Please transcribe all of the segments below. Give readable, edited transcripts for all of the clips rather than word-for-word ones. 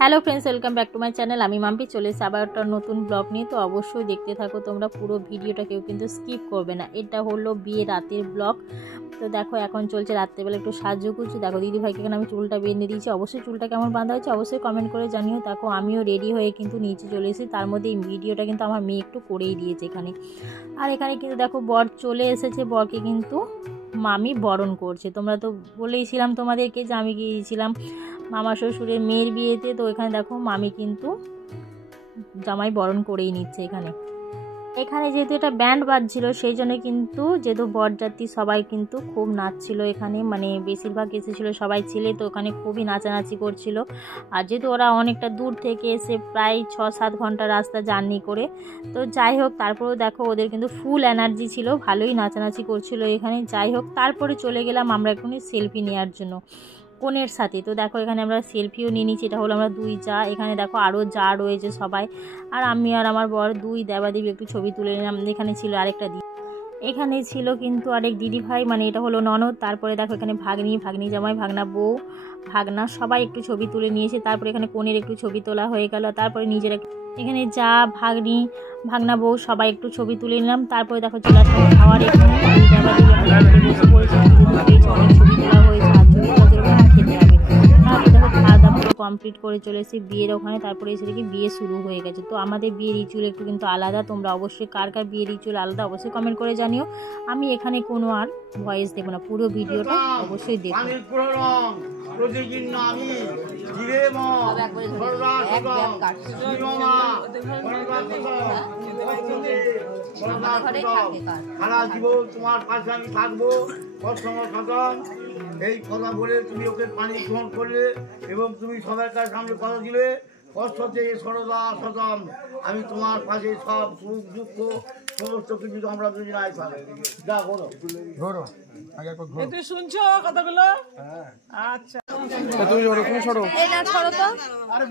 Hello friends, welcome back to my channel. আমি মাম্পি চলে এসেছি আবার একটা নতুন ব্লগ নিয়ে। তো অবশ্যই দেখতে থাকো তোমরা, পুরো ভিডিওটা কেউ কিন্তু স্কিপ করবে না। এটা হলো বিয়ে রাতের ব্লগ। তো দেখো এখন চলছে রাত্রেবেলা একটু সাজুগুজু। দেখো দিদিভাইকে এখানে আমি চুলটা বেঁধে দিয়েছি। অবশ্যই চুলটা কেমন বাঁধা হয়েছে অবশ্যই কমেন্ট করে জানিও। দেখো আমিও রেডি হয়ে কিন্তু নিচে চলে এসেছি। তার মধ্যে এই ভিডিওটা কিন্তু আমার মেয়ে একটু করেই দিয়েছে এখানে। আর এখানে কিন্তু দেখো বর চলে এসেছে, বরকে কিন্তু মামি বরণ করছে। তোমরা তো বলেইছিলাম তোমাদেরকে যে আমি গিয়েছিলাম মামা শ্বশুরের মেয়ের বিয়েতে। তো এখানে দেখো মামি কিন্তু জামাই বরণ করেই নিচ্ছে। এখানে যেহেতু এটা ব্যান্ড বাজছিল সেই জন্য কিন্তু যেহেতু বরযাত্রী সবাই কিন্তু খুব নাচছিল এখানে, মানে বেশিরভাগ এসেছিলো সবাই ছেলে। তো ওখানে খুবই নাচানাচি করছিল। আর যেহেতু ওরা অনেকটা দূর থেকে এসে প্রায় 6-7 ঘন্টা রাস্তা জার্নি করে, তো যাই হোক তারপরেও দেখো ওদের কিন্তু ফুল এনার্জি ছিল, ভালোই নাচানাচি করছিল এখানে। যাই হোক তারপরে চলে গেলাম আমরা একটু সেলফি নেওয়ার জন্য কনের সাথে। তো দেখো এখানে আমরা সেলফিও নিয়ে নিচ্ছি। এটা হলো আমরা দুই যা, এখানে দেখো আরও যা রয়েছে সবাই। আর আমি আর আমার বর দুই দেবাদেবী একটু ছবি তুলে নিলাম। এখানে ছিল আরেকটা এখানে ছিল কিন্তু আরেক দিদি ভাই, মানে এটা হলো ননদ। তারপরে দেখো এখানে ভাগ্নি জামাই, ভাগনা বউ, ভাগনা সবাই একটু ছবি তুলে নিয়েছে। তারপরে এখানে কনের একটু ছবি তোলা হয়ে গেল। তারপরে নিজের এখানে যা ভাগ্নি ভাগনা বউ সবাই একটু ছবি তুলে নিলাম। তারপরে দেখো চলে আসলাম খাওয়ার। এখানে বসে পড়েছে, অনেক ছবি তোলা হয়েছে। কমপ্লিট করে চলে এসেছি বিয়ের ওখানে। তারপরে এসে দেখি বিয়ে শুরু হয়ে গেছে। তো আমাদের বিয়ের রিচুয়াল একটু কিন্তু আলাদা। তোমরা অবশ্যই কার কার বিয়ের রিচুয়াল আলাদা অবশ্যই কমেন্ট করে জানিও। আমি এখানে কোনো আর ভয়েস দেবো না, পুরো ভিডিওটা অবশ্যই দেখো। তোমার পাশে আমি থাকবো, এই কথা বলে তুমি ওকে পানি গ্রহণ করলে এবং তুমি সবাইকার সামনে কথা দিলে, কষ্ট থেকে সরদা সতম আমি তোমার পাশে সব সুখ দুঃখ সমস্ত কিছু আমরা দুজনায় থাকি। যা করো ঘোরো আগে তুই শুনছো কথাগুলো? আচ্ছা তুমি ওরকম সরো, এই না সরো তো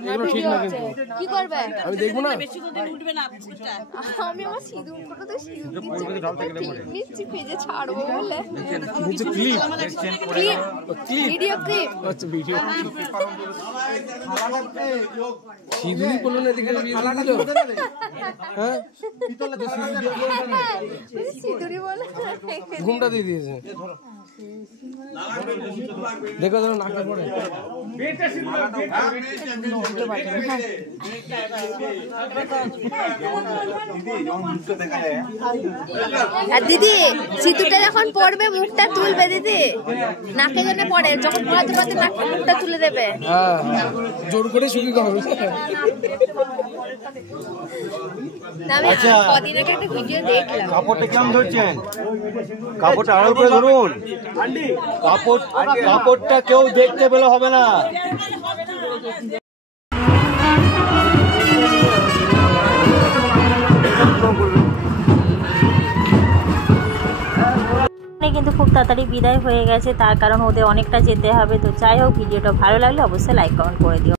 এগুলো ঠিক না। কিন্তু কি করবে আমি দেখব না, বেশি করে উঠবে না। আমি আমার সিঁদুর করে তো সিঁদুর নিচে পেজে ছাড়বো বলে নিচে ক্লিপ ভিডিও ক্লিপ। আচ্ছা ভিডিও সিঁদুর বললো না, দেখে খালাটা দিল। হ্যাঁ পিতলে তো সিঁদুরই বলে ঘুমটা দিয়ে দিয়েছে। দেখো ধরো নাকে পড়ে দিদি। সিঁদুরটা যখন পড়বে মুখটা তুলবে দিদি, নাকে যেন পড়ে, যখন পড়াতে পড়াতে নাকে মুখটা তুলে দেবে। হ্যাঁ জোর করে শুরু করবে। আচ্ছা কদিন আগে একটা ভিডিও দেখলাম। কাপড়টা কেমন ধরছেন? কাপড়টা আড়াল করে ধরুন। কাপড়টা কেউ দেখতে পেলে হবে না। কিন্তু খুব তাড়াতাড়ি বিদায় হয়ে গেছে, তার কারণ ওদের অনেকটা যেতে হবে। তো যাই হোক ভিডিওটা ভালো লাগলে অবশ্যই লাইক কমেন্ট করে দিও।